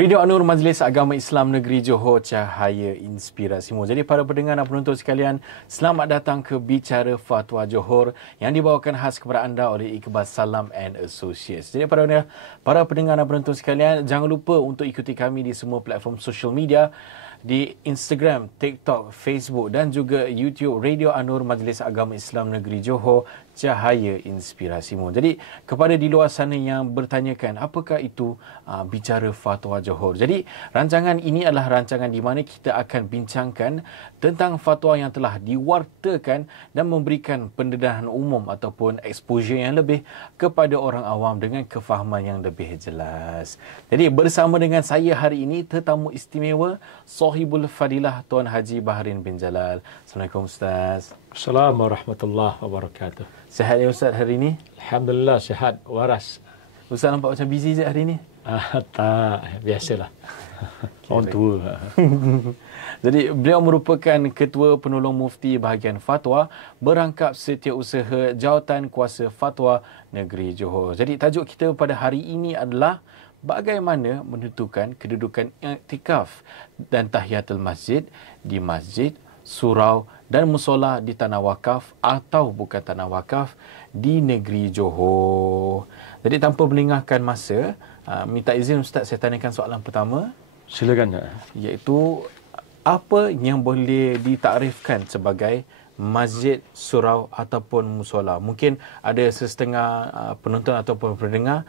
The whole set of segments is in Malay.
Radio Anur Majlis Agama Islam Negeri Johor, Cahaya Inspirasimu. Jadi para pendengar dan penonton sekalian, selamat datang ke Bicara Fatwa Johor yang dibawakan khas kepada anda oleh Iqbal Salam and Associates. Jadi para pendengar dan penonton sekalian, jangan lupa untuk ikuti kami di semua platform social media, di Instagram, TikTok, Facebook dan juga YouTube Radio Anur Majlis Agama Islam Negeri Johor, Cahaya Inspirasimu. Jadi kepada di luar sana yang bertanyakan apakah itu Bicara Fatwa Johor. Jadi rancangan ini adalah rancangan di mana kita akan bincangkan tentang fatwa yang telah diwartakan dan memberikan pendedahan umum ataupun exposure yang lebih kepada orang awam dengan kefahaman yang lebih jelas. Jadi bersama dengan saya hari ini tetamu istimewa Sahibul Fadilah Tuan Haji Bahrin bin Jalal. Assalamualaikum Ustaz. Assalamualaikum warahmatullahi wabarakatuh. Sihat ya Ustaz hari ini? Alhamdulillah sihat, waras. Ustaz nampak macam busy je hari ini? Tak, biasalah. Orang tua. Jadi beliau merupakan Ketua Penolong Mufti Bahagian Fatwa Berangkap Setiausaha Jawatan Kuasa Fatwa Negeri Johor. Jadi tajuk kita pada hari ini adalah bagaimana menentukan kedudukan iktikaf dan tahiyatul masjid di masjid, surau dan musola di tanah wakaf atau bukan tanah wakaf di negeri Johor. Jadi tanpa melengahkan masa, minta izin Ustaz saya tanyakan soalan pertama. Silakan. Iaitu apa yang boleh ditakrifkan sebagai masjid, surau ataupun musola? Mungkin ada sesetengah penonton ataupun pendengar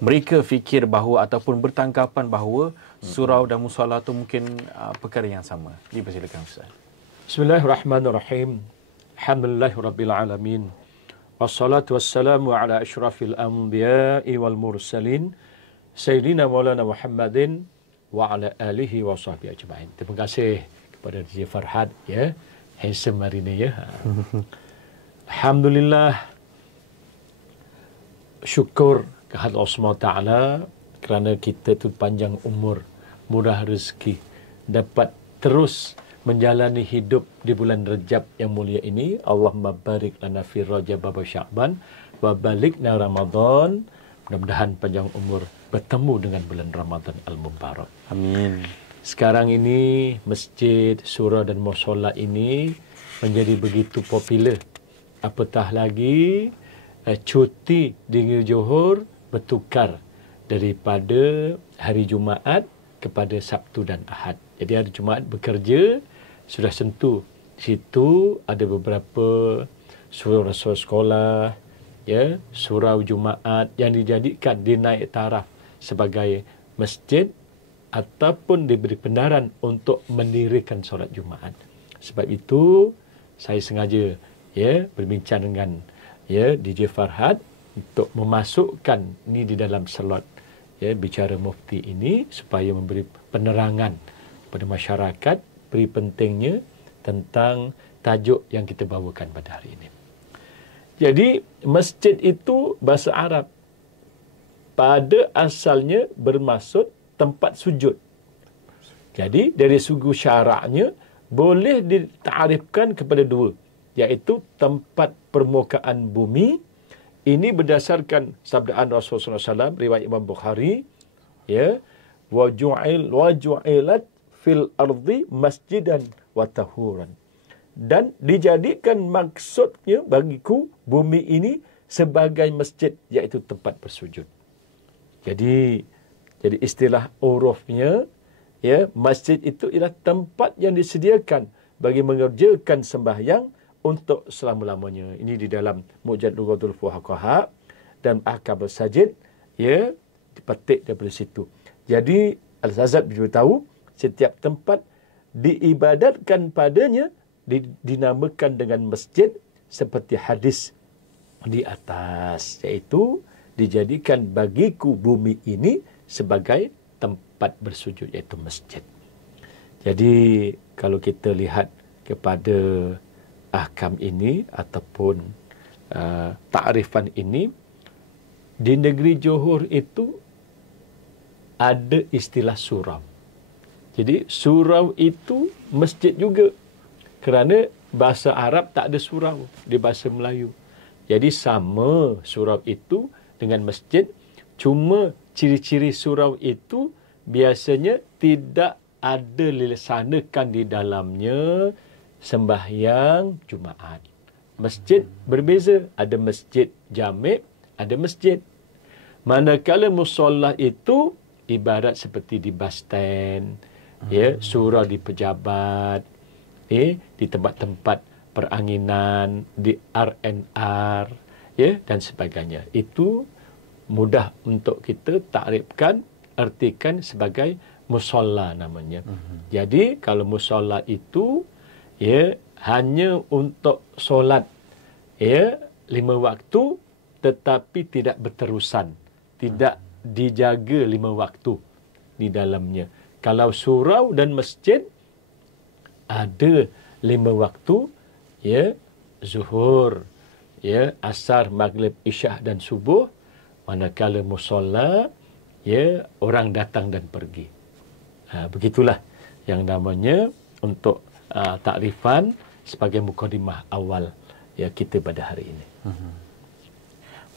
mereka fikir bahawa ataupun bertanggapan bahawa surau dan musola itu mungkin perkara yang sama. Dipersilakan Ustaz. Bismillahirrahmanirrahim. Alhamdulillahirabbil alamin. Wassalatu wassalamu ala asyrafil anbiya'i wal mursalin sayyidina Maulana Muhammadin wa ala alihi wa sahbihi ajma'in. Terima kasih kepada DJ Farhad ya. Handsome hari ini ya. Alhamdulillah. Syukur kepada Allah SWT kerana kita tu panjang umur, murah rezeki, dapat terus menjalani hidup di bulan Rejab yang mulia ini. Allahumma barik lana fi Rajab wa Sya'ban wa balikna Ramadan. Mudah-mudahan panjang umur bertemu dengan bulan Ramadan al-Mubarak. Amin. Sekarang ini masjid, surau dan musola ini menjadi begitu popular. Apatah lagi cuti di negeri Johor bertukar daripada hari Jumaat kepada Sabtu dan Ahad. Jadi hari Jumaat bekerja, sudah sentuh. Situ ada beberapa surau sekolah, ya, surau Jumaat yang dijadikan dinaik taraf sebagai masjid ataupun diberi pendaran untuk mendirikan solat Jumaat. Sebab itu saya sengaja berbincang dengan DJ Farhad untuk memasukkan ini di dalam slot bicara mufti ini supaya memberi penerangan kepada masyarakat beri pentingnya tentang tajuk yang kita bawakan pada hari ini. Jadi masjid itu bahasa Arab pada asalnya bermaksud tempat sujud. Jadi dari segi syaraknya boleh ditarifkan kepada dua, iaitu tempat permukaan bumi. Ini berdasarkan sabdaan Rasulullah SAW riwayat Imam Bukhari, waju'ilat fil ardi masjidan wa tahuran. Dan dijadikan maksudnya bagiku bumi ini sebagai masjid, iaitu tempat bersujud. Jadi istilah urufnya, masjid itu ialah tempat yang disediakan bagi mengerjakan sembahyang untuk selama-lamanya. Ini di dalam Mu'jam Lughatul Fuqaha dan Ahkam Sajid, dipetik daripada situ. Jadi Al-Zazat beritahu setiap tempat diibadatkan padanya dinamakan dengan masjid seperti hadis di atas, iaitu dijadikan bagiku bumi ini sebagai tempat bersujud, iaitu masjid. Jadi kalau kita lihat kepada ahkam ini ataupun takrifan ini, di negeri Johor itu ada istilah surau. Jadi surau itu masjid juga, kerana bahasa Arab tak ada surau di bahasa Melayu. Jadi sama surau itu dengan masjid, cuma ciri-ciri surau itu biasanya tidak ada dilaksanakan di dalamnya sembahyang Jumaat. Masjid berbeza, ada masjid jami', ada masjid. Manakala musolah itu ibarat seperti di bus stand, surau di pejabat, di tempat-tempat peranginan, di R&R, dan sebagainya. Itu mudah untuk kita takrifkan, artikan sebagai musola namanya. Jadi kalau musola itu hanya untuk solat 5 waktu tetapi tidak berterusan, tidak dijaga 5 waktu di dalamnya. Kalau surau dan masjid ada 5 waktu, zuhur, asar, maghrib, isyak dan subuh. Manakala musola, orang datang dan pergi. Begitulah yang namanya untuk takrifan sebagai mukadimah awal kita pada hari ini.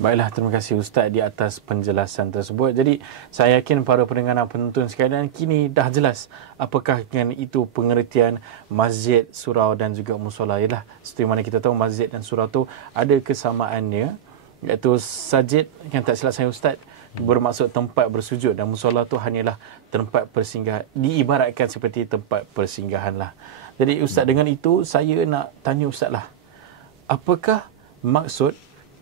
Baiklah, terima kasih Ustaz di atas penjelasan tersebut. Jadi saya yakin para pendengar dan penonton sekalian kini dah jelas apakah dengan itu pengertian masjid, surau dan juga musola. Ialah seperti mana kita tahu masjid dan surau tu ada kesamaannya, iaitu sajid yang tak silap saya Ustaz bermaksud tempat bersujud, dan musola tu hanyalah tempat persinggahan, diibaratkan seperti tempat persinggahan lah. Jadi Ustaz, dengan itu saya nak tanya Ustaz lah, apakah maksud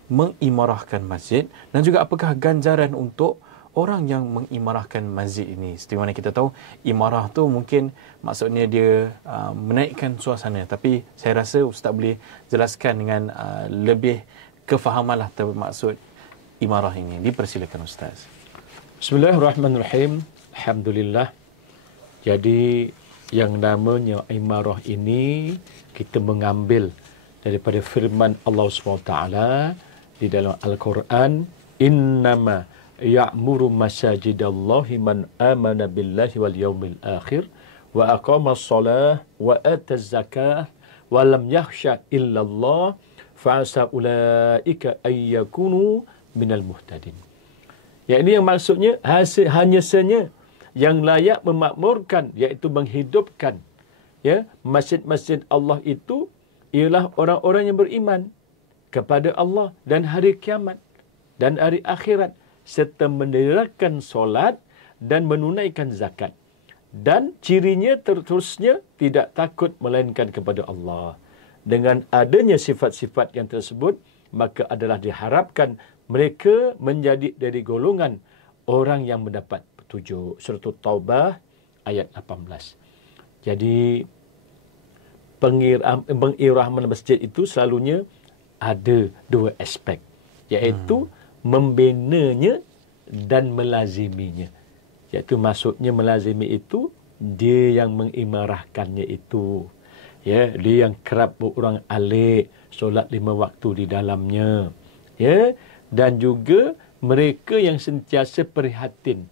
mengimarahkan masjid dan juga apakah ganjaran untuk orang yang mengimarahkan masjid ini? Seperti mana kita tahu, imarah tu mungkin maksudnya dia menaikkan suasana, tapi saya rasa Ustaz boleh jelaskan dengan lebih kefahaman lah maksud imarah ini. Dipersilakan Ustaz. Bismillahirrahmanirrahim. Alhamdulillah. Jadi yang namanya imarah ini kita mengambil daripada firman Allah SWT di dalam Al-Quran, innama ya'muru masajidallahi man amana billahi wal yawmil akhir wa aqama as-salah wa ata az-zakah wa lam yakhsha illa Allah fa'asa ulaika ayyakunu minal muhtadin. Yang ini yang maksudnya hanya saja yang layak memakmurkan, iaitu menghidupkan masjid-masjid Allah itu ialah orang-orang yang beriman kepada Allah dan hari kiamat dan hari akhirat, serta mendirikan solat dan menunaikan zakat. Dan cirinya terusnya tidak takut melainkan kepada Allah. Dengan adanya sifat-sifat yang tersebut, maka adalah diharapkan mereka menjadi dari golongan orang yang mendapat petunjuk. Surah Taubah ayat 18. Jadi pengiraman masjid itu selalunya ada 2 aspek, iaitu membinanya dan melaziminya. Iaitu maksudnya melazimi itu dia yang mengimarahkannya itu, dia yang kerap berurang alik solat 5 waktu di dalamnya, dan juga mereka yang sentiasa prihatin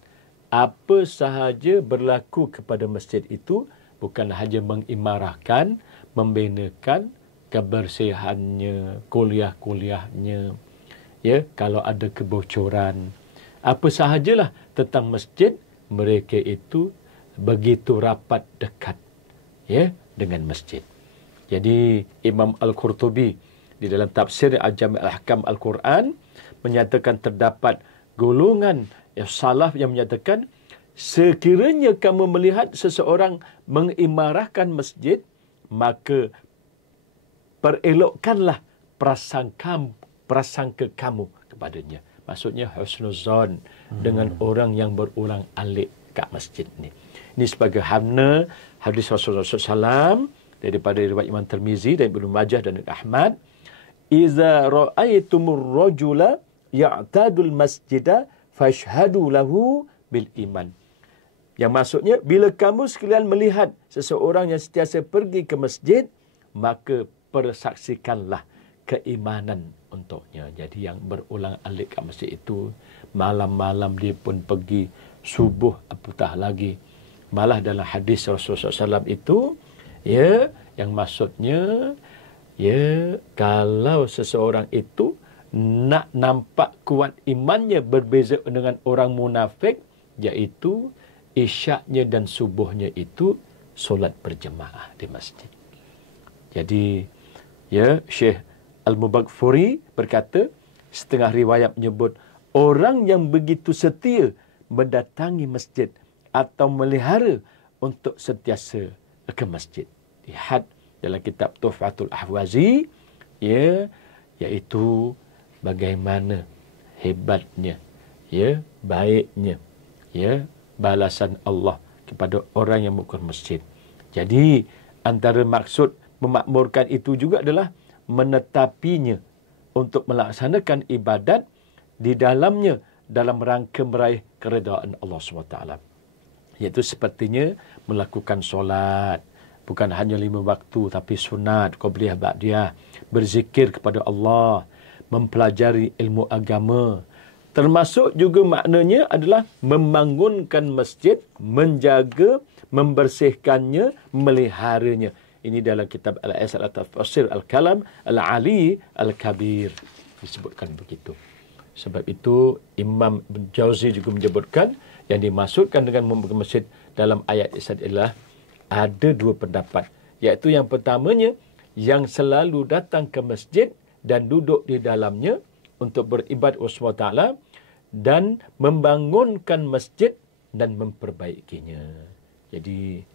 apa sahaja berlaku kepada masjid itu, bukan hanya mengimarahkan, membinakan kebersihannya, kuliah-kuliahnya, kalau ada kebocoran, apa sahajalah tentang masjid, mereka itu begitu rapat dekat dengan masjid. Jadi Imam Al-Qurtubi di dalam tafsir Al-Jami' Al-Ahkam Al-Quran menyatakan terdapat golongan salaf yang menyatakan, sekiranya kamu melihat seseorang mengimarahkan masjid, maka perelokkanlah prasangka kamu kepadanya. Maksudnya husnuzan dengan orang yang berulang alik kat masjid ni. Ini sebagai hamna hadis Rasulullah SAW daripada riwayat Imam Tirmizi dan Ibnu Majah dan Ahmad. Iza ra'aitumur rajula ya'tadul masjida fashhadu lahu bil iman. Yang maksudnya, bila kamu sekalian melihat seseorang yang sentiasa pergi ke masjid, maka persaksikanlah keimanan untuknya. Jadi yang berulang alik ke masjid itu, malam-malam dia pun pergi, subuh apatah lagi. Malah dalam hadis Rasulullah SAW itu, yang maksudnya, kalau seseorang itu nak nampak kuat imannya berbeza dengan orang munafik, iaitu isyaknya dan subuhnya itu solat berjemaah di masjid. Jadi, ya, Syekh Al-Mubaghfuri berkata, setengah riwayat menyebut, orang yang begitu setia mendatangi masjid atau melihara untuk sentiasa ke masjid. Lihat dalam kitab Tuhfatul Ahwazi, ya, iaitu bagaimana hebatnya, ya, baiknya, ya, balasan Allah kepada orang yang mengukur masjid. Jadi antara maksud memakmurkan itu juga adalah menetapinya untuk melaksanakan ibadat di dalamnya dalam rangka meraih keredaan Allah SWT. Iaitu sepertinya melakukan solat, bukan hanya 5 waktu, tapi sunat, qabliyah, ba'diyah, berzikir kepada Allah, mempelajari ilmu agama. Termasuk juga maknanya adalah membangunkan masjid, menjaga, membersihkannya, meliharanya. Ini dalam kitab Al-Asal Al-Tafsir Al-Kalam Al-Ali Al-Kabir disebutkan begitu. Sebab itu Imam Jauzi juga menyebutkan yang dimaksudkan dengan membangun masjid dalam ayat ini adalah ada 2 pendapat. Iaitu yang pertamanya, yang selalu datang ke masjid dan duduk di dalamnya untuk beribadat Allah SWT dan membangunkan masjid dan memperbaikinya. Jadi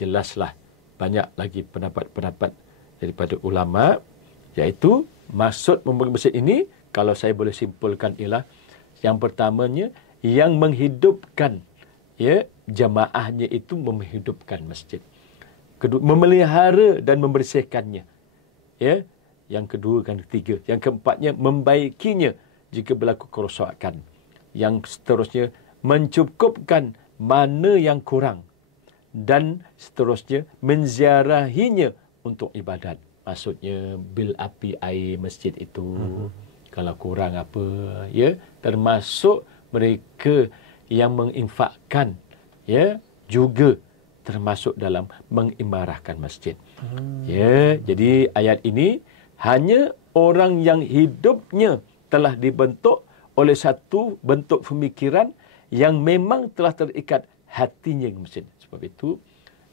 jelaslah banyak lagi pendapat-pendapat daripada ulama, iaitu maksud membangun masjid ini, kalau saya boleh simpulkan ialah yang pertamanya, yang menghidupkan, ya, jamaahnya itu menghidupkan masjid. Kedua, memelihara dan membersihkannya. Ya, yang kedua dan ketiga. Yang keempatnya, membaikinya jika berlaku kerosakan. Yang seterusnya, mencukupkan mana yang kurang. Dan seterusnya, menziarahinya untuk ibadat. Maksudnya, bil api air masjid itu. Kalau kurang apa, ya, termasuk mereka yang menginfakkan, ya, juga termasuk dalam mengimarahkan masjid. Ya, jadi ayat ini hanya orang yang hidupnya telah dibentuk oleh satu bentuk pemikiran yang memang telah terikat hatinya ke masjid. Sebab itu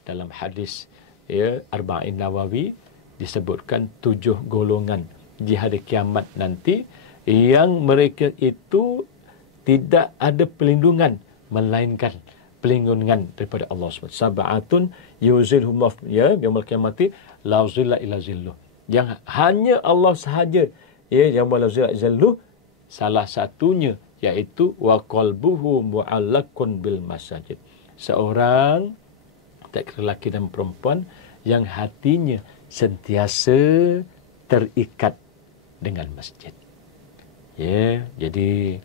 dalam hadis, ya, Arba'in Nawawi disebutkan 7 golongan di hari kiamat nanti yang mereka itu tidak ada pelindungan melainkan pelindungan daripada Allah SWT. Sab'atun yuzilhum ya yaumil qiyamati la zilla illa zilluh. Yang hanya Allah sahaja, ya, yang la zilla illa zilluh. Salah satunya iaitu wa qalbuhu mu'allaqun bil masajid. Seorang, tak kira lelaki dan perempuan, yang hatinya sentiasa terikat dengan masjid. Ya, jadi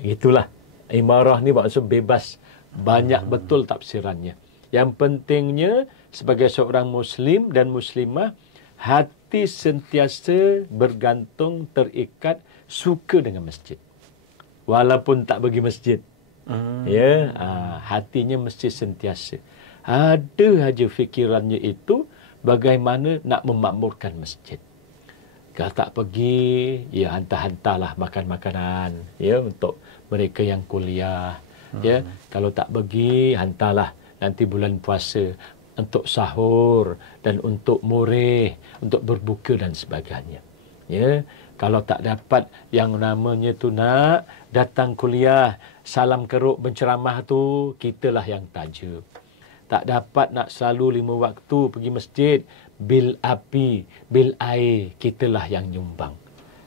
itulah imarah ni maksud bebas. Banyak betul tafsirannya. Yang pentingnya sebagai seorang Muslim dan Muslimah, hati sentiasa bergantung, terikat, suka dengan masjid. Walaupun tak pergi masjid. Ya, hatinya mesti sentiasa. Ada aja fikirannya itu bagaimana nak memakmurkan masjid. Kalau tak pergi, ya hantar-hantarlah makan makanan, ya, untuk mereka yang kuliah. Ya, kalau tak pergi, hantarlah nanti bulan puasa untuk sahur dan untuk murih, untuk berbuka dan sebagainya. Ya, kalau tak dapat yang namanya tu nak datang kuliah, salam keruk penceramah tu, kitalah yang tajuk. Tak dapat nak selalu 5 waktu pergi masjid, bil api, bil air, kitalah yang nyumbang.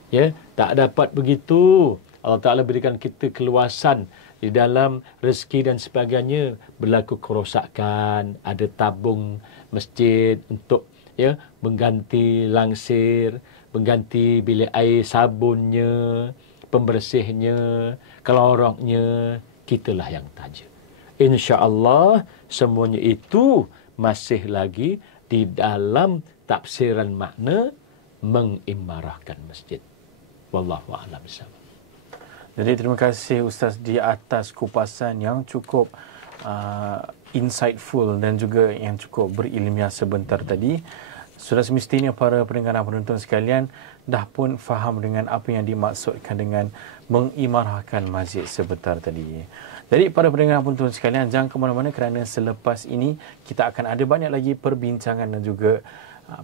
Ya, tak dapat begitu. Allah Ta'ala berikan kita keluasan di dalam rezeki dan sebagainya. Berlaku kerosakan, ada tabung masjid untuk, ya, mengganti langsir, mengganti bilik air, sabunnya, pembersihnya, keloroknya, kitalah yang taja. InsyaAllah semuanya itu masih lagi di dalam tafsiran makna mengimarahkan masjid. Wallahu a'lam bishawab. Jadi terima kasih Ustaz di atas kupasan yang cukup insightful dan juga yang cukup berilmiah sebentar tadi. Sudah semestinya para pendengar dan penonton sekalian dah pun faham dengan apa yang dimaksudkan dengan mengimarahkan masjid sebentar tadi. Jadi para pendengar pun tuan sekalian, jangan ke mana-mana kerana selepas ini kita akan ada banyak lagi perbincangan dan juga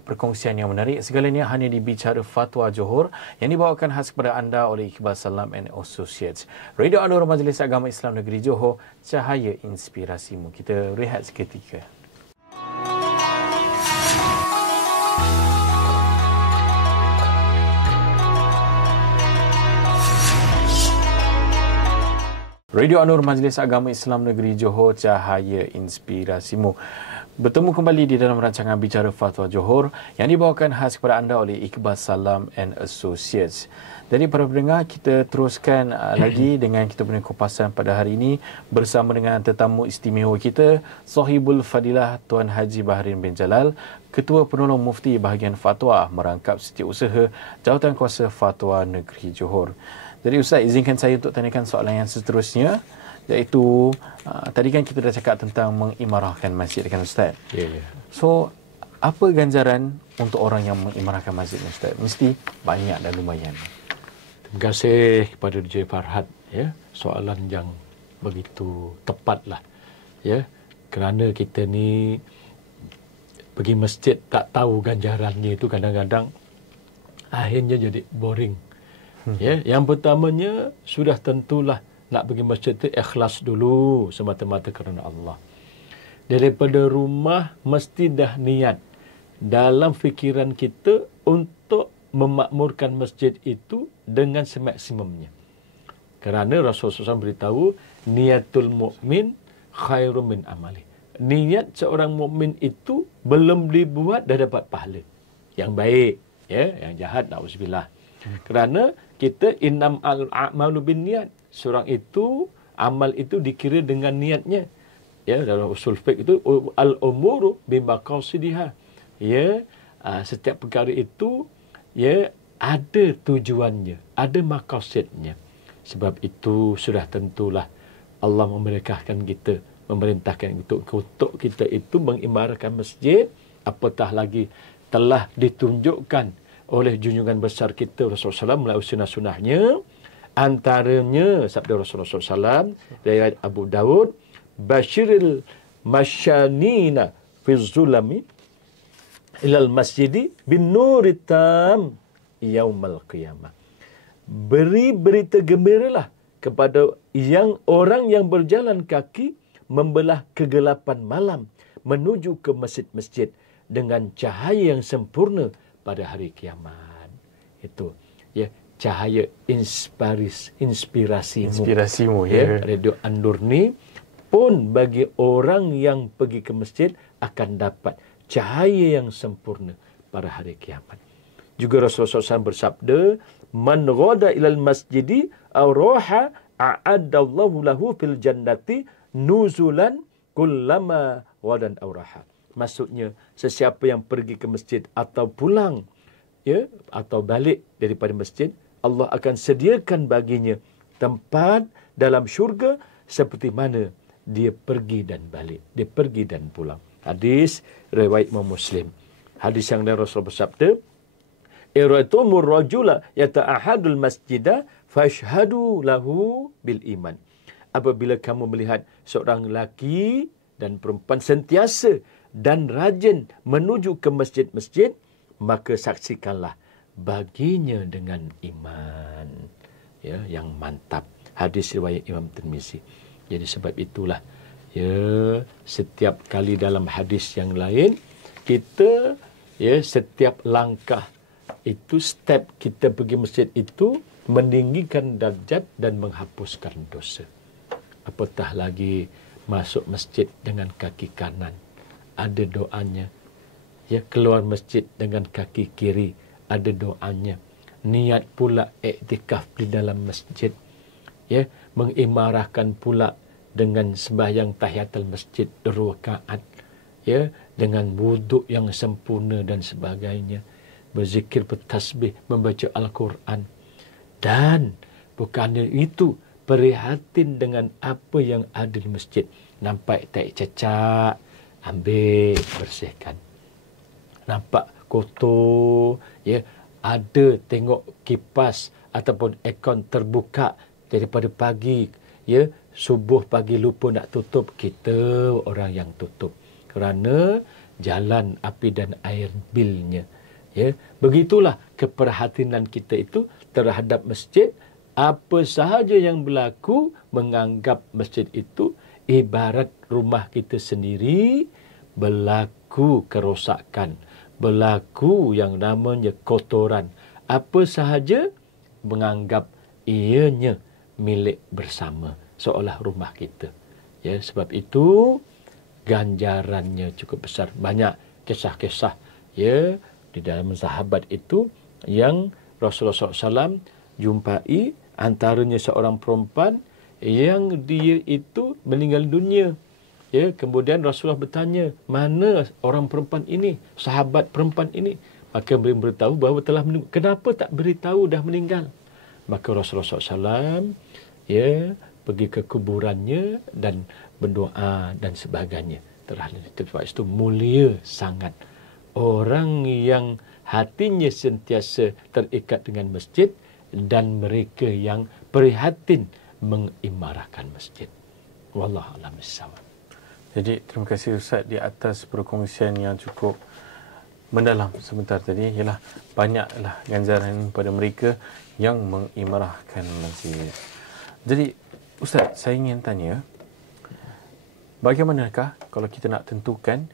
perkongsian yang menarik. Segalanya hanya di Bicara Fatwa Johor yang dibawakan khas kepada anda oleh Iqbal Salam and Associates. Radio Anur Majlis Agama Islam Negeri Johor, cahaya inspirasimu. Kita rehat seketika. Radio Anur Majlis Agama Islam Negeri Johor, cahaya inspirasimu. Bertemu kembali di dalam rancangan Bicara Fatwa Johor yang dibawakan khas kepada anda oleh Iqbal Salam and Associates. Jadi para pendengar, kita teruskan lagi dengan kita punya kupasan pada hari ini bersama dengan tetamu istimewa kita, Sahibul Fadilah Tuan Haji Bahrin bin Jalal, Ketua Penolong Mufti Bahagian Fatwa Merangkap Setiausaha Jawatankuasa Fatwa Negeri Johor. Jadi Ustaz, izinkan saya untuk tanyakan soalan yang seterusnya, iaitu tadi kan kita dah cakap tentang mengimarahkan masjid kan Ustaz? Ya. So, apa ganjaran untuk orang yang mengimarahkan masjid Ustaz? Mesti banyak dan lumayan. Terima kasih kepada DJ Farhad, ya. Soalan yang begitu tepatlah, ya. Kerana kita ni pergi masjid tak tahu ganjarannya itu kadang-kadang akhirnya jadi boring. Ya, yang pertamanya sudah tentulah nak pergi masjid itu ikhlas dulu semata-mata kerana Allah. Daripada rumah mesti dah niat dalam fikiran kita untuk memakmurkan masjid itu dengan semaksimumnya. Kerana Rasulullah SAW beritahu, niatul mukmin khairum min amali. Niat seorang mukmin itu belum dibuat dah dapat pahala yang baik, ya, yang jahat na'udzubillah. Kerana kita innam al-a'malu bin niat. Seorang itu, amal itu dikira dengan niatnya. Ya, dalam usul fiqh itu al-umuru bimaqasidiha. Ya, setiap perkara itu ya ada tujuannya, ada maqasidnya. Sebab itu sudah tentulah Allah memerintahkan kita untuk kita itu mengimarahkan masjid, apatah lagi telah ditunjukkan oleh junjungan besar kita Rasulullah SAW melalui sunnah-sunnahnya. Antaranya sabda Rasulullah SAW dari Abu Dawud, Bashiril masyanina fi zulami ilal masjidi bin nuritam yaumal qiyamah. Beri berita gembiralah kepada orang yang berjalan kaki membelah kegelapan malam menuju ke masjid-masjid dengan cahaya yang sempurna pada hari kiamat. Itu, ya, cahaya inspirasimu, ya. Radio Anur ni pun bagi orang yang pergi ke masjid akan dapat cahaya yang sempurna pada hari kiamat. Juga Rasulullah SAW bersabda, man ghada ilal masjidi aw raha a'addallahu lahu fil jannati nuzulan kullama ghadan aw raha. Maksudnya, sesiapa yang pergi ke masjid atau pulang, ya, atau balik daripada masjid, Allah akan sediakan baginya tempat dalam syurga seperti mana dia pergi dan balik, dia pergi dan pulang. Hadis riwayat Imam Muslim. Hadis yang dari Rasul bersabda, "Iraitumur rajula yata'ahadul masjidah fashhadu lahu bil iman." Apabila kamu melihat seorang lelaki dan perempuan sentiasa dan rajin menuju ke masjid-masjid, maka saksikanlah baginya dengan iman, ya, yang mantap. Hadis riwayat Imam Tirmizi. Jadi sebab itulah, ya, setiap kali dalam hadis yang lain kita, ya, setiap langkah itu, step kita pergi masjid itu meninggikan darjat dan menghapuskan dosa. Apatah lagi masuk masjid dengan kaki kanan, ada doanya. Ya, keluar masjid dengan kaki kiri, ada doanya. Niat pula iktikaf di dalam masjid. Ya, mengimarahkan pula dengan sembahyang tahiyatul masjid 2 rakaat. Ya, dengan wuduk yang sempurna dan sebagainya. Berzikir, bertasbih, membaca Al-Quran. Dan bukannya itu, prihatin dengan apa yang ada di masjid. Nampak tak cacat, ambil, bersihkan. Nampak kotor, ya, ada tengok kipas ataupun aircon terbuka daripada pagi, ya, subuh pagi lupa nak tutup, kita orang yang tutup. Kerana jalan api dan air bilnya. Ya, begitulah keperhatian kita itu terhadap masjid. Apa sahaja yang berlaku, menganggap masjid itu ibarat rumah kita sendiri, berlaku kerosakan, berlaku yang namanya kotoran. Apa sahaja menganggap ianya milik bersama, seolah rumah kita. Ya, sebab itu ganjarannya cukup besar. Banyak kisah-kisah ya di dalam sahabat itu yang Rasulullah SAW jumpai, antaranya seorang perempuan yang dia itu meninggal dunia. Ya, kemudian Rasulullah bertanya, mana orang perempuan ini, sahabat perempuan ini? Maka beliau beritahu bahawa telah meninggal. Kenapa tak beritahu dah meninggal? Maka Rasulullah SAW ya pergi ke kuburannya dan berdoa dan sebagainya. Terhadap itu mulia sangat orang yang hatinya sentiasa terikat dengan masjid dan mereka yang prihatin mengimarahkan masjid. Wallahu a'lam bissawab. Jadi terima kasih Ustaz di atas perkongsian yang cukup mendalam sebentar tadi. Ialah banyaklah ganjaran pada mereka yang mengimarahkan masjid. Jadi Ustaz, saya ingin tanya, bagaimanakah kalau kita nak tentukan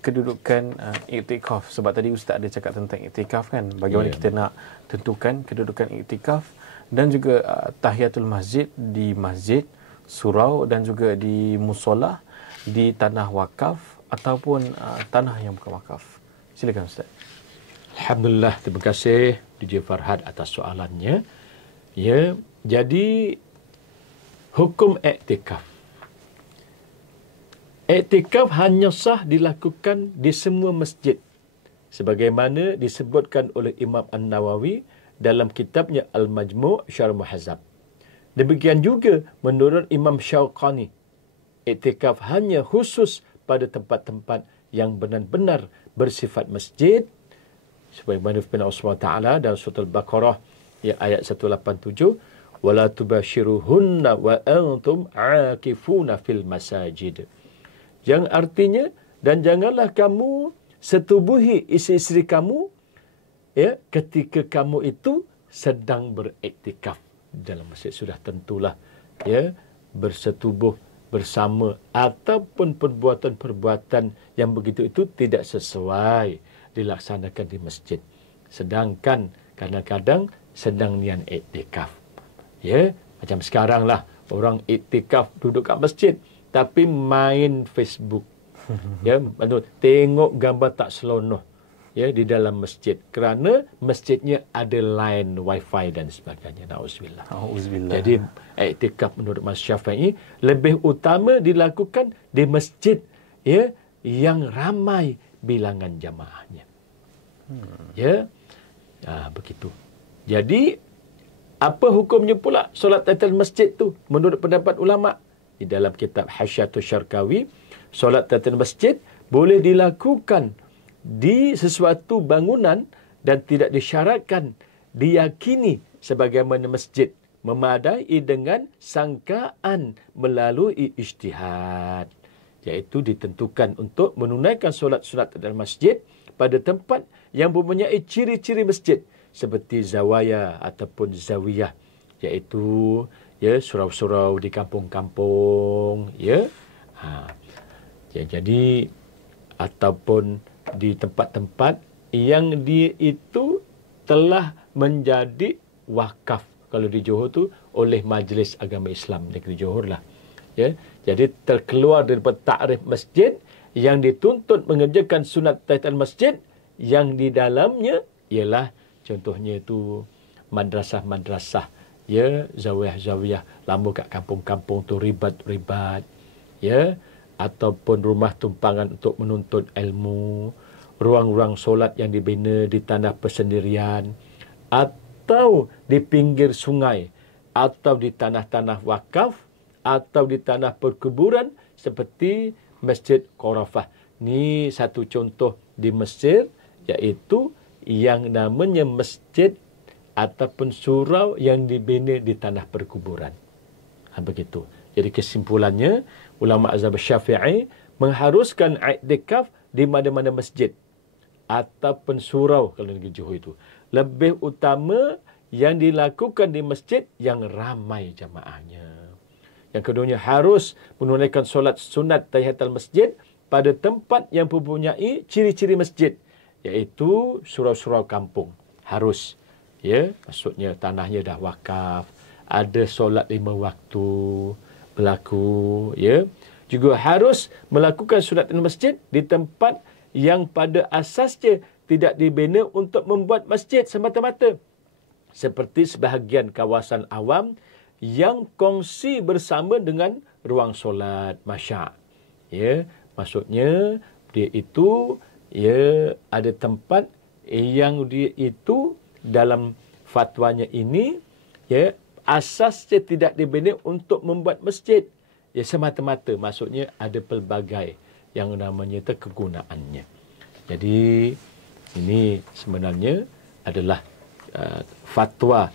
kedudukan iktikaf? Sebab tadi Ustaz ada cakap tentang iktikaf kan. Bagaimana kita nak tentukan kedudukan iktikaf dan juga tahiyatul masjid di masjid, surau dan juga di musolah, di tanah wakaf ataupun tanah yang bukan wakaf. Silakan Ustaz. Alhamdulillah, terima kasih DJ Farhad atas soalannya. Ya, jadi hukum iktikaf. Iktikaf hanya sah dilakukan di semua masjid, sebagaimana disebutkan oleh Imam An-Nawawi dalam kitabnya Al-Majmu' Syarh Muhazzab. Demikian juga menurut Imam Syauqani, iktikaf hanya khusus pada tempat-tempat yang benar-benar bersifat masjid, sebagaimana firman Allah Taala dalam surah Al-Baqarah ayat 187, wala tubashiruhunna wa antum aakifuna fil masajid. Yang artinya, dan janganlah kamu setubuhi isteri-isteri kamu ya ketika kamu itu sedang beriktikaf dalam masjid. Sudah tentulah ya bersetubuh bersama ataupun perbuatan-perbuatan yang begitu itu tidak sesuai dilaksanakan di masjid. Sedangkan kadang-kadang sedang niat iktikaf. Ya, macam sekarang lah orang iktikaf duduk kat masjid tapi main Facebook. Ya, tengok gambar tak selonoh ya di dalam masjid kerana masjidnya ada line wifi dan sebagainya. Nauzubillah. Jadi iktikaf menurut Mazhab Syafi'i lebih utama dilakukan di masjid ya yang ramai bilangan jamaahnya. Ya. Begitu. Jadi apa hukumnya pula solat tahiyatul masjid tu menurut pendapat ulama? Di dalam kitab Hasyatus Syarkawi, solat tahiyatul masjid boleh dilakukan di sesuatu bangunan dan tidak disyaratkan diyakini sebagaimana masjid, memadai dengan sangkaan melalui ijtihad, iaitu ditentukan untuk menunaikan solat-solat tahiyatul masjid pada tempat yang mempunyai ciri-ciri masjid seperti zawaya ataupun zawiyah, iaitu ya surau-surau di kampung-kampung ya. Jadi ataupun di tempat-tempat yang dia itu telah menjadi wakaf kalau di Johor tu oleh Majlis Agama Islam Negeri Johor lah. Ya, jadi terkeluar daripada takrif masjid yang dituntut mengerjakan sunat tahiyatul masjid yang di dalamnya ialah contohnya itu madrasah-madrasah ya, zawiyah-zawiyah lama kat kampung-kampung tu ribat-ribat ya, ataupun rumah tumpangan untuk menuntut ilmu, ruang-ruang solat yang dibina di tanah persendirian atau di pinggir sungai atau di tanah-tanah wakaf atau di tanah perkuburan seperti Masjid Qorafah. Ni satu contoh di Mesir, iaitu yang namanya masjid ataupun surau yang dibina di tanah perkuburan. Begitu. Jadi kesimpulannya, ulama mazhab Syafi'i mengharuskan i'tikaf di mana-mana masjid ataupun surau kalau negeri Johor itu. Lebih utama yang dilakukan di masjid yang ramai jamaahnya. Yang keduanya, harus menunaikan solat sunat tahiyatul masjid pada tempat yang mempunyai ciri-ciri masjid, iaitu surau-surau kampung. Harus. Ya, maksudnya tanahnya dah wakaf, ada solat 5 waktu berlaku, ya. Juga harus melakukan solat di masjid di tempat yang pada asasnya tidak dibina untuk membuat masjid semata-mata. Seperti sebahagian kawasan awam yang kongsi bersama dengan ruang solat masya'. Ya, maksudnya dia itu ada tempat yang dia itu dalam fatwanya ini asasnya tidak dibina untuk membuat masjid. Ya, semata-mata, maksudnya ada pelbagai yang namanya itu kegunaannya. Jadi ini sebenarnya adalah fatwa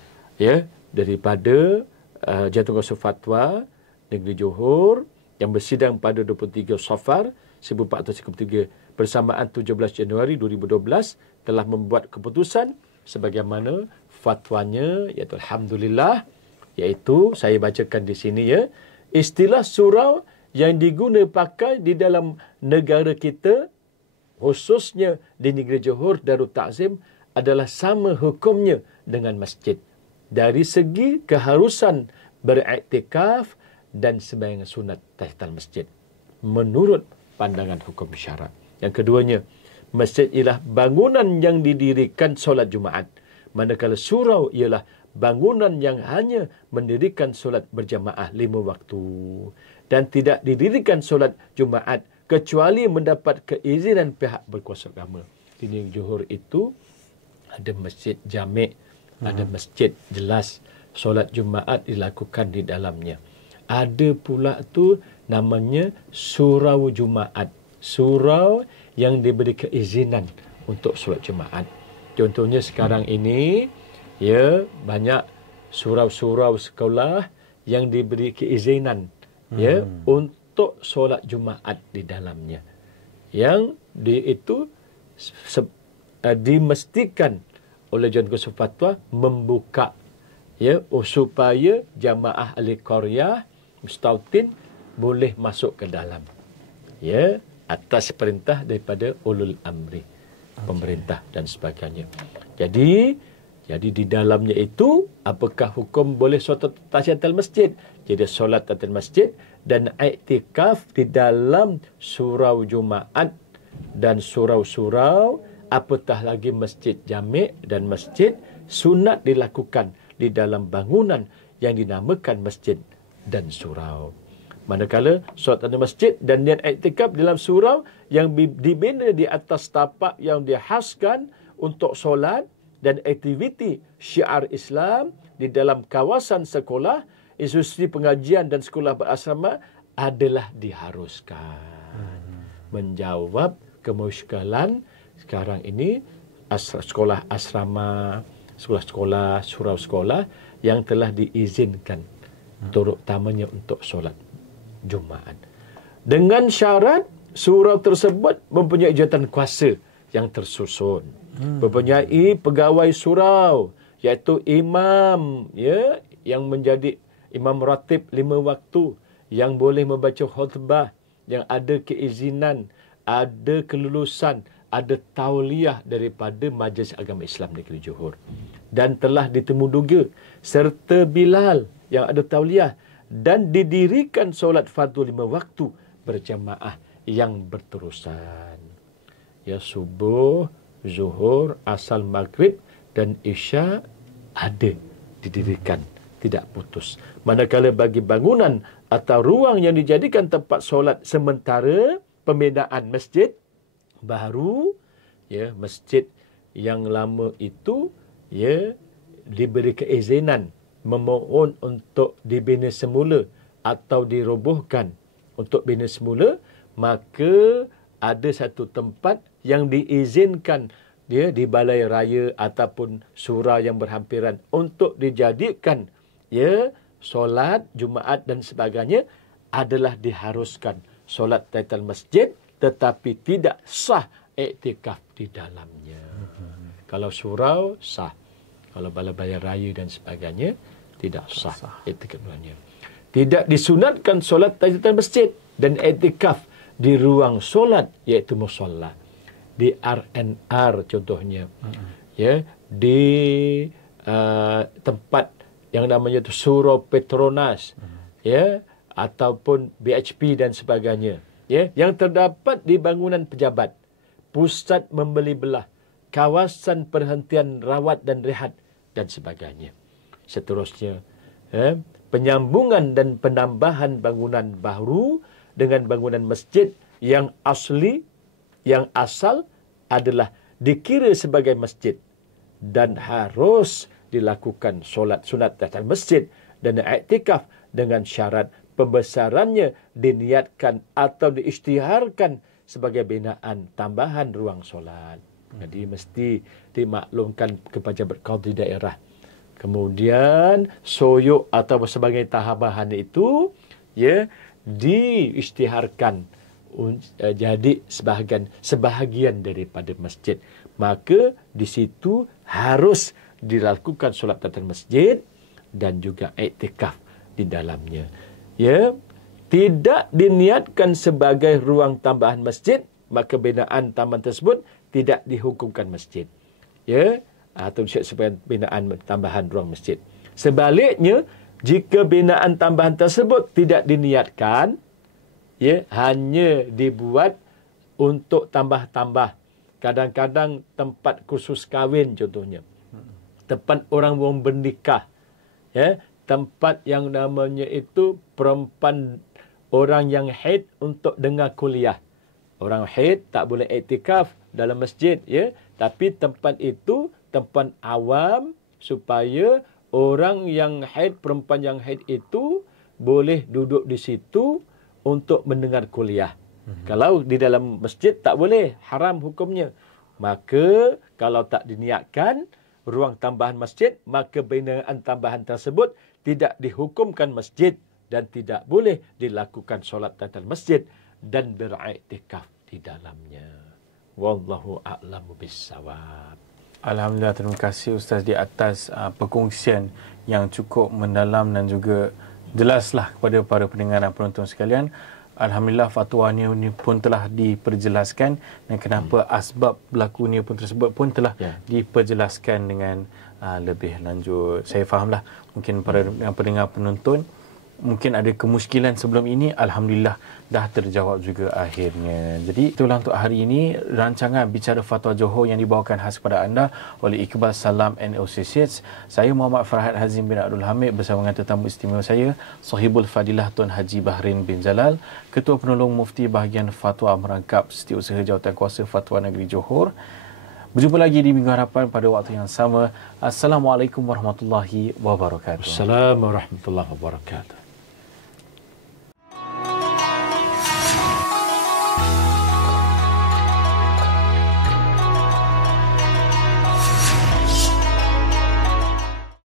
daripada Jatuh Kuasa Fatwa Negeri Johor yang bersidang pada 23 Safar 1453 bersamaan 17 Januari 2012 telah membuat keputusan sebagaimana fatwanya, iaitu alhamdulillah, iaitu saya bacakan di sini ya. Istilah surau yang diguna pakai di dalam negara kita, khususnya di negeri Johor Darul Ta'zim, adalah sama hukumnya dengan masjid dari segi keharusan beriktikaf dan sembahyang sunat tahiyatul masjid menurut pandangan hukum syarak. Yang keduanya, masjid ialah bangunan yang didirikan solat Jumaat, manakala surau ialah bangunan yang hanya mendirikan solat berjamaah 5 waktu dan tidak didirikan solat Jumaat kecuali mendapat keizinan pihak berkuasa agama. Di negeri Johor itu ada masjid jami', ada masjid jelas solat Jumaat dilakukan di dalamnya. Ada pula tu namanya surau Jumaat, surau yang diberi keizinan untuk solat Jumaat. Contohnya sekarang ini ya, banyak surau-surau sekolah yang diberi keizinan untuk solat Jumaat di dalamnya. Yang itu dimestikan oleh Jatuh Kuasa Fatwa membuka supaya jamaah ahli qaryah mustautin boleh masuk ke dalam. Ya, atas perintah daripada ulul amri, pemerintah dan sebagainya. Jadi di dalamnya itu, apakah hukum boleh solat tahiyatul masjid? Jadi solat tahiyatul masjid dan iktikaf di dalam surau Jumaat dan surau-surau, apatah lagi masjid jami' dan masjid sunat dilakukan di dalam bangunan yang dinamakan masjid dan surau. Manakala solat di masjid dan niat iktikaf dalam surau yang dibina di atas tapak yang dihaskan untuk solat dan aktiviti syiar Islam di dalam kawasan sekolah, institusi pengajian dan sekolah berasrama adalah diharuskan. Menjawab kemusykilan sekarang ini sekolah asrama, sekolah-sekolah, surau sekolah yang telah diizinkan terutamanya untuk solat Jumaat. Dengan syarat surau tersebut mempunyai jawatan kuasa yang tersusun. Mempunyai pegawai surau, iaitu imam yang menjadi imam ratib 5 waktu, yang boleh membaca khutbah, yang ada keizinan, ada kelulusan, ada tauliah daripada Majlis Agama Islam Negeri Johor. Dan telah ditemu duga serta Bilal yang ada tauliah, dan didirikan solat fardu 5 waktu berjamaah yang berterusan. Ya, subuh, zuhur, asal, maghrib dan isya ada didirikan, tidak putus. Manakala bagi bangunan atau ruang yang dijadikan tempat solat sementara pembinaan masjid baru, masjid yang lama itu diberi keizinan memohon untuk dibina semula atau dirobohkan untuk bina semula, maka ada satu tempat yang diizinkan di balai raya ataupun surau yang berhampiran untuk dijadikan solat Jumaat dan sebagainya adalah diharuskan solat tahiyatul masjid, tetapi tidak sah iktikaf di dalamnya. Kalau surau sah, kalau balai raya dan sebagainya tidak sah iktikaf di dalamnya. Tidak disunatkan solat tahiyatul masjid dan iktikaf di ruang solat, iaitu musalla, di RNR contohnya, ya, di tempat yang namanya itu Surau Petronas, ya, ataupun BHP dan sebagainya, ya, yang terdapat di bangunan pejabat, pusat membeli belah, kawasan perhentian rawat dan rehat dan sebagainya. Seterusnya, penyambungan dan penambahan bangunan baru dengan bangunan masjid yang asli, yang asal adalah dikira sebagai masjid dan harus dilakukan solat sunat tahiyatul masjid dan iktikaf dengan syarat pembesarannya diniatkan atau diisytiharkan sebagai binaan tambahan ruang solat. Jadi mesti dimaklumkan kepada qadhi daerah. Kemudian soyok atau sebagai tambahan itu, ya, diisytiharkan jadi sebahagian daripada masjid. Maka di situ harus dilakukan solat tahiyatul masjid dan juga iktikaf di dalamnya. Ya, tidak diniatkan sebagai ruang tambahan masjid, maka binaan taman tersebut tidak dihukumkan masjid. Ya, atau sebagai binaan tambahan ruang masjid. Sebaliknya, jika binaan tambahan tersebut tidak diniatkan, ya, hanya dibuat untuk tambah-tambah. Kadang-kadang tempat khusus kahwin contohnya. Tempat orang bernikah, ya, tempat yang namanya itu perempuan orang yang haid untuk dengar kuliah. Orang haid tak boleh iktikaf dalam masjid, ya, tapi tempat itu tempat awam supaya orang yang haid, perempuan yang haid itu boleh duduk di situ untuk mendengar kuliah. Kalau di dalam masjid tak boleh, haram hukumnya. Maka kalau tak diniatkan ruang tambahan masjid, maka binaan tambahan tersebut tidak dihukumkan masjid dan tidak boleh dilakukan solat tahiyatul masjid dan beriktikaf di dalamnya. Wallahu a'lamu bissawab. Alhamdulillah, terima kasih Ustaz di atas perkongsian yang cukup mendalam dan juga jelaslah kepada para pendengar dan penonton sekalian. Alhamdulillah, fatwa ini pun telah diperjelaskan dan kenapa asbab berlakunya pun tersebut pun telah diperjelaskan dengan lebih lanjut. Saya fahamlah mungkin para pendengar penonton mungkin ada kemuskilan sebelum ini, alhamdulillah dah terjawab juga akhirnya. Jadi itulah untuk hari ini rancangan Bicara Fatwa Johor yang dibawakan khas kepada anda oleh Iqbal Salam and Associates. Saya Muhammad Farhad Hazim bin Abdul Hamid bersama dengan tetamu istimewa saya, Sahibul Fadilah Tun Haji Bahrin bin Jalal, Ketua Penolong Mufti Bahagian Fatwa Merangkap Setiausaha Jawatan Kuasa Fatwa Negeri Johor. Berjumpa lagi di minggu hadapan pada waktu yang sama. Assalamualaikum warahmatullahi wabarakatuh. Assalamualaikum warahmatullahi wabarakatuh.